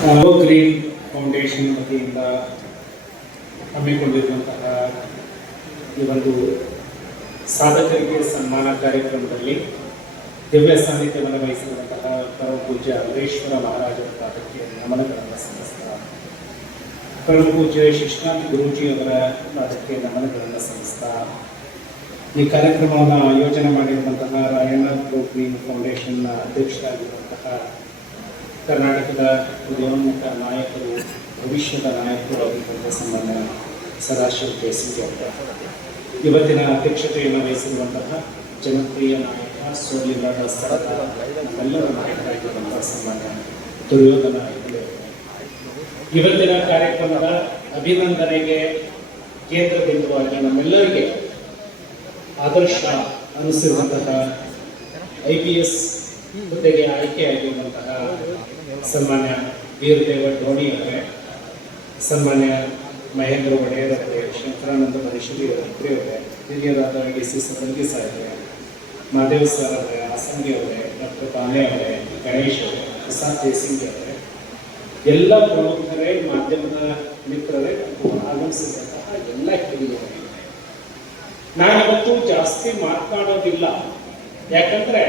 Green foundation ವತಿಯಿಂದ ಹಮ್ಮಿಕೊಂಡಿರುವಂತಹ ಈ ಒಂದು ಸಾಧಕರಿಗೆ ಸನ್ಮಾನ ಕಾರ್ಯಕ್ರಮದಲ್ಲಿ ದಿವ್ಯ ಸಾನ್ನಿಧ್ಯವನ್ನು ವಹಿಸಿರುವಂತಹ ಪರಮ ಪೂಜ್ಯ ಅಮರೇಶ್ವರ ಮಹಾರಾಜರ ಪಾದಕ್ಕೆ ನಮನಗಳನ್ನು ಸಲ್ಲಿಸ್ತಾ, ಪರಮ ಪೂಜ್ಯ ಶಿಷ್ಣಾಂತ ಗುರೂಜಿಯವರ ಪಾದಕ್ಕೆ ನಮನಗಳನ್ನು ಸಲ್ಲಿಸ್ತಾ, ಈ ಕಾರ್ಯಕ್ರಮವನ್ನು ಆಯೋಜನೆ ಮಾಡಿರುವಂತಹ ರಾಯಣ್ಣ ಗ್ರೀನ್ ಫೌಂಡೇಶನ್ನ ಅಧ್ಯಕ್ಷರಾಗಿರುವಂತಹ ಕರ್ನಾಟಕದ ಉದಯೋನ್ಮುಖ ನಾಯಕರು, ಭವಿಷ್ಯದ ನಾಯಕರು ಆಗಿರುವಂತಹ ಸಾಮಾನ್ಯ ಸದಾಶಿವ ಕೇಸರಿ ಅವರು, ಇವತ್ತಿನ ಅಧ್ಯಕ್ಷತೆಯನ್ನು ವಹಿಸಿರುವಂತಹ ಜನಪ್ರಿಯ ನಾಯಕ ಸೋಲಿಲ್ಲದ ಸರ್ಕಾರ ನಮ್ಮೆಲ್ಲರ ನಾಯಕರಾಗಿರುವಂತಹ ಸಾಮಾನ್ಯ ದುರ್ಯೋಧನ ಹೆಗಡೆ ಅವರು, ಇವತ್ತಿನ ಕಾರ್ಯಕ್ರಮದ ಅಭಿನಂದನೆಗೆ ಕೇಂದ್ರ ಬಿಂದುವಾಗಿ ನಮ್ಮೆಲ್ಲರಿಗೆ ಆದರ್ಶ ಅನಿಸಿರುವಂತಹ IPS ಹುದ್ದೆಗೆ ಆಯ್ಕೆಯಾಗಿರುವಂತಹ ಸನ್ಮಾನ್ಯ ವೀರದೇವ ಧೋಣಿ ಅವರೇ, ಸನ್ಮಾನ್ಯ ಮಹೇಂದ್ರ ಒಡೆಯರ್ ಅವರೇ, ಶಂಕರಾನಂದ ಮಹೇಶ್ವರಿ ಅವರೇ, ಹಿರಿಯರಾದ DC ಸರಂಗಿ ಸಾಹೇಬ್ರೆ, ಮಾದೇವ್ ಸರ್ ಅವರೇ, ಆಸಂಗಿ ಅವರೇ, ಡಾಕ್ಟರ್ ಪಾಂಡೆ ಅವರೇ, ಗಣೇಶ್ ಅವರೇ, ಪ್ರಸಾದ್ ಜಯಸಿಂಗ್ ಅವರೇ, ಎಲ್ಲ ಪ್ರಮುಖರೇ, ಮಾಧ್ಯಮದ ಮಿತ್ರರೇ, ಆಗಮಿಸಿದಂತಹ ಎಲ್ಲ ಹಿರಿಯರೇ, ನಾನಿವತ್ತು ಜಾಸ್ತಿ ಮಾತನಾಡೋದಿಲ್ಲ. ಯಾಕಂದ್ರೆ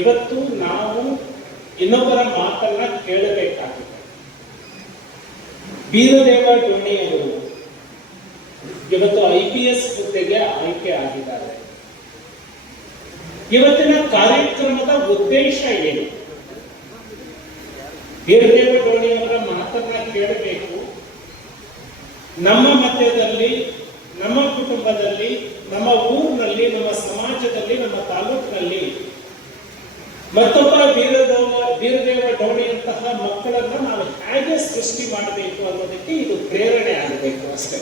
ಇವತ್ತು ನಾವು ಇನ್ನೊಬ್ಬರ ಮಾತನ್ನ ಕೇಳಬೇಕಾಗಿದೆ. ವೀರದೇವ ಡೋಣಿಯವರು ಇವತ್ತು IPS ಹುದ್ದೆಗೆ ಆಯ್ಕೆ ಆಗಿದ್ದಾರೆ. ಇವತ್ತಿನ ಕಾರ್ಯಕ್ರಮದ ಉದ್ದೇಶ ಏನು? ವೀರದೇವ ಡೋಣಿಯವರ ಮಾತನ್ನ ಕೇಳಬೇಕು. ನಮ್ಮ ಮಧ್ಯದಲ್ಲಿ, ನಮ್ಮ ಕುಟುಂಬದಲ್ಲಿ, ನಮ್ಮ ಊರಿನಲ್ಲಿ, ನಮ್ಮ ಸಮಾಜದಲ್ಲಿ, ನಮ್ಮ ತಾಲೂಕಿನಲ್ಲಿ ಮತ್ತೊಬ್ಬ ವೀರದೇವ ಡೋಣಿಯಂತಹ ಮಕ್ಕಳನ್ನ ನಾವು ಹೇಗೆ ಸೃಷ್ಟಿ ಮಾಡಬೇಕು ಅನ್ನೋದಕ್ಕೆ ಇದು ಪ್ರೇರಣೆ ಆಗಬೇಕು ಅಷ್ಟೇ.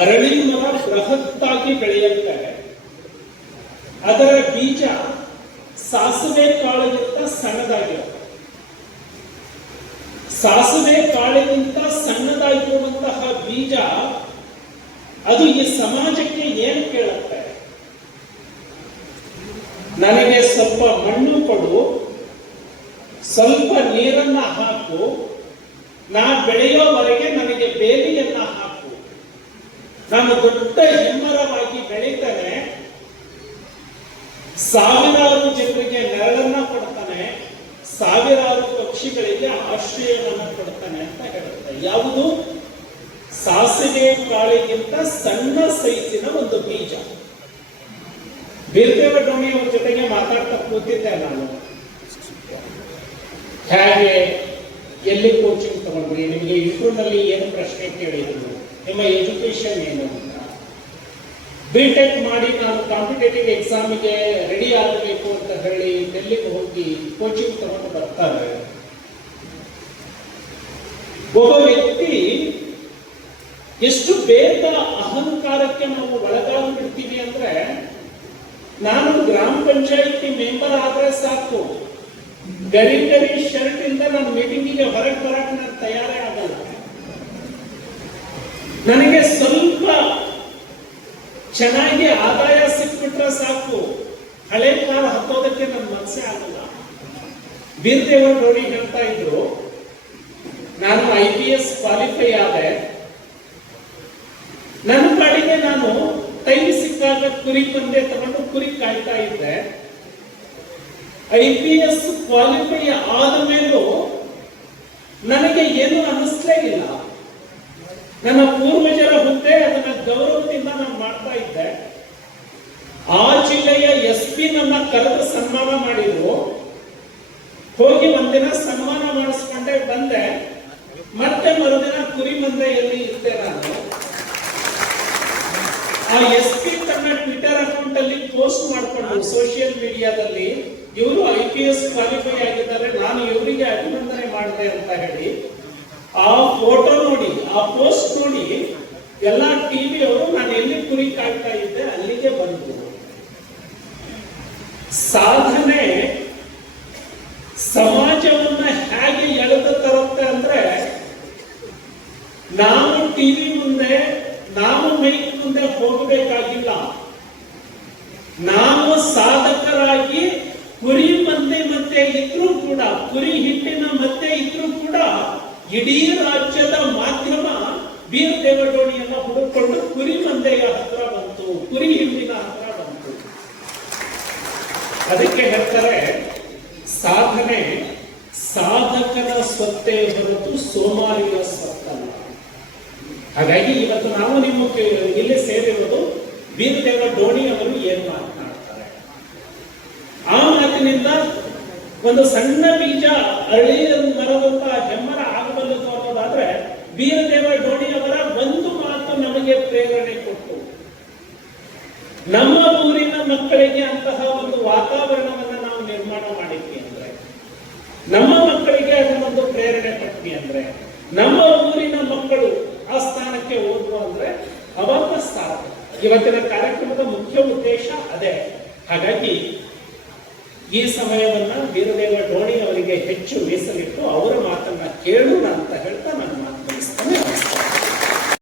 ಅರಳಿ ಮರ ಬೃಹತ್ತಾಗಿ ಬೆಳೆಯುತ್ತೆ, ಅದರ ಬೀಜ ಸಾಸಿವೆ ಕಾಳಿಗಿಂತ ಸಣ್ಣದಾಗಿರುತ್ತೆ. ಸಾಸಿವೆ ಕಾಳಿಗಿಂತ ಸಣ್ಣದಾಗಿರುವಂತಹ ಬೀಜ ಅದು ಈ ಸಮಾಜಕ್ಕೆ ಏನು ಕೇಳುತ್ತೆ? ನನಗೆ ಸ್ವಲ್ಪ ಮಣ್ಣು ಕೊಡು, ಸ್ವಲ್ಪ ನೀರನ್ನ ಹಾಕು, ನಾ ಬೆಳೆಯೋವರೆಗೆ ನನಗೆ ಬೇಲಿಯನ್ನ ಹಾಕು, ನಾನು ದೊಡ್ಡ ಹೆಮ್ಮರವಾಗಿ ಬೆಳೀತಾನೆ, ಸಾವಿರಾರು ಜನರಿಗೆ ನೆರಳನ್ನ ಕೊಡ್ತಾನೆ, ಸಾವಿರಾರು ಪಕ್ಷಿಗಳಿಗೆ ಆಶ್ರಯವನ್ನು ಕೊಡ್ತಾನೆ ಅಂತ ಹೇಳುತ್ತೆ. ಯಾವುದು? ಸಾಸಿವೆ ಕಾಳಿಗಿಂತ ಸಣ್ಣ ಸೈಜಿನ ಒಂದು ಬೀಜ. ವೀರದೇವ ಡೋಣಿಯವರ ಜೊತೆಗೆ ಮಾತಾಡ್ತಾ ಕೂತಿದ್ದೆ ನಾನು. ಹೇಗೆ, ಎಲ್ಲಿ ಕೋಚಿಂಗ್ ತಗೊಂಡ್ರಿ, ನಿಮಗೆ ಇಂಟರ್ನಲ್ಲಿ ಏನು ಪ್ರಶ್ನೆ ಕೇಳಿದ್ರು, ನಿಮ್ಮ ಎಜುಕೇಶನ್ ಏನು ಅಂತ. B.Tech ಮಾಡಿ ನಾನು ಕಾಂಪಿಟೇಟಿವ್ ಎಕ್ಸಾಮಿಗೆ ರೆಡಿ ಆಗಬೇಕು ಅಂತ ಹೇಳಿ ಡೆಲ್ಲಿಗೆ ಹೋಗಿ ಕೋಚಿಂಗ್ ತಗೊಂಡು ಬರ್ತಾರೆ. ಒಬ್ಬ ವ್ಯಕ್ತಿ ಎಷ್ಟು ಬೇಗ ಅಹಂಕಾರಕ್ಕೆ ನಾವು ಒಳಗಾಗ್ಬಿಡ್ತೀವಿ ಅಂದ್ರೆ, ನಾನು ಗ್ರಾಮ ಪಂಚಾಯಿತಿ ಮೆಂಬರ್ ಆದ್ರೆ ಸಾಕು, ಗರಿ ಶರ್ಟ್ ಇಂದ ನಾನು ಮೀಟಿಂಗಿಗೆ ಹೊರಗೆ ಬರಕ್ಕೆ ನಾನು ತಯಾರೇ ಆಗಲ್ಲ. ನನಗೆ ಸ್ವಲ್ಪ ಚೆನ್ನಾಗಿ ಆದಾಯ ಸಿಕ್ಬಿಟ್ರೆ ಸಾಕು, ಹಳೆ ಕಾರ್ ಹತ್ತೋದಕ್ಕೆ ನನ್ನ ಮನಸ್ಸೇ ಆಗಲ್ಲ. ವೀರದೇವ ಡೋಣಿ ಹೇಳ್ತಾ ಇದ್ರು, ನಾನು IPS ಕ್ವಾಲಿಫೈ ಆದೆ, ನನ್ನ ಪಾಡಿಗೆ ನಾನು ಟೈಮ್ ಸಿಕ್ಕಾಗ ಕುರಿ ಪಂದ್ಯ ತಗೊಂಡು ಕುರಿ ಕಾಯ್ತಾ ಇದ್ದೆ. IPS ಕ್ವಾಲಿಫೈ ಆದ ಮೇಲೂ ನನಗೆ ಏನು ಅನ್ನಿಸ್ಲೇ ಇಲ್ಲ. ನನ್ನ ಪೂರ್ವಜರ ಹುದ್ದೆ, ಅದನ್ನ ಗೌರವದಿಂದ ನಾನು ಮಾಡ್ತಾ ಇದ್ದೆ. ಆ ಜಿಲ್ಲೆಯ SP ನನ್ನ ಕರೆದು ಸನ್ಮಾನ ಮಾಡಿದ್ರು. ಹೋಗಿ ಒಂದಿನ ಸನ್ಮಾನ ಮಾಡಿಸ್ಕೊಂಡೆ ಬಂದೆ. ಮತ್ತೆ ಮರುದಿನ ಕುರಿ ಮಂದೆಯಲ್ಲಿ ಇದ್ದೆ ನಾನು. ಆ SP ತನ್ನ ಟ್ವಿಟರ್ ಅಕೌಂಟ್ ಅಲ್ಲಿ ಪೋಸ್ಟ್ ಮಾಡಿಕೊಂಡು ಸೋಷಿಯಲ್ ಮೀಡಿಯಾದಲ್ಲಿ, ಇವರು IPS ಕ್ವಾಲಿಫೈ ಆಗಿದ್ದಾರೆ, ನಾನು ಇವರಿಗೆ ಅಭಿನಂದನೆ ಮಾಡಿದೆ ಅಂತ ಹೇಳಿ. ಆ ಫೋಟೋ ನೋಡಿ, ಆ ಪೋಸ್ಟ್ ನೋಡಿ ಎಲ್ಲ TV ಅವರು ನಾನು ಎಲ್ಲಿ ಕುರಿ ಕಾಯ್ತಾ ಇದ್ದೆ ಅಲ್ಲಿಗೆ ಬಂತು. ಸಾಧನೆ ಸಮಾಜವನ್ನ ಹೇಗೆ ಎಳೆದು ತರುತ್ತೆ ಅಂದ್ರೆ, ನಾವು TV ಮುಂದೆ, ನಾವು ಮೈಕ್ ಮುಂದೆ ಹೋಗಬೇಕಾಗಿಲ್ಲ. ನಾವು ಸಾಧಕರಾಗಿ ಕುರಿ ಮಂದೆ ಮತ್ತೆ ಇದ್ರೂ ಕುರಿ ಹಿಂಡಿನ ಮಧ್ಯೆ ಇದ್ರೂ ಕೂಡ ಇಡೀ ರಾಜ್ಯದ ಮಾಧ್ಯಮ ವೀರದೇವ ಡೋಣಿಯನ್ನ ಹುಡುಕೊಂಡು ಕುರಿ ಮಂದೆಯ ಹತ್ರ ಬಂತು, ಕುರಿ ಹಿಂಡಿನ ಹತ್ರ ಬಂತು. ಅದಕ್ಕೆ ಹೇಳ್ತಾರೆ ಸಾಧನೆ ಸಾಧಕನ ಸ್ವತ್ತೇ ಹೊರತು ಸೋಮಾರಿಯ ಸ್ವತ್ತಲ್ಲ. ಹಾಗಾಗಿ ಇವತ್ತು ನಾವು ನಿಮ್ಮ ಇಲ್ಲಿ ಸೇರಿರುವುದು ವೀರದೇವ ಡೋಣಿ ಅವರು ಏನ್ ಮಾತನಾಡ್ತಾರೆ, ಆ ಮಾತಿನಿಂದ ಒಂದು ಸಣ್ಣ ಬೀಜ ಅರಳಿ ಮರದಂತ ಹೆಮ್ಮರ ಆಗಬಲ್ಲದು ಅನ್ನೋದಾದ್ರೆ ವೀರದೇವ ಡೋಣಿ ಅವರ ಒಂದು ಮಾತು ನಮಗೆ ಪ್ರೇರಣೆ ಕೊಟ್ಟು ನಮ್ಮ ಊರಿನ ಮಕ್ಕಳಿಗೆ ಅಂತಹ ಒಂದು ವಾತಾವರಣವನ್ನ ನಾವು ನಿರ್ಮಾಣ ಮಾಡಿದ್ವಿ ಅಂದ್ರೆ, ನಮ್ಮ ಮಕ್ಕಳಿಗೆ ಅದನ್ನ ಒಂದು ಪ್ರೇರಣೆ ಕೊಟ್ವಿ ಅಂದ್ರೆ, ನಮ್ಮ ಊರಿನ ಮಕ್ಕಳು ಆ ಸ್ಥಾನಕ್ಕೆ ಹೋಗುವ ಅಂದ್ರೆ ಅವಾಗ ಸಾಧ್ಯ. ಇವತ್ತಿನ ಕಾರ್ಯಕ್ರಮದ ಮುಖ್ಯ ಉದ್ದೇಶ ಅದೇ. ಹಾಗಾಗಿ ಈ ಸಮಯವನ್ನ ವೀರದೇವ ಡೋಣಿ ಅವರಿಗೆ ಹೆಚ್ಚು ಮೀಸಲಿಟ್ಟು ಅವರ ಮಾತನ್ನ ಕೇಳು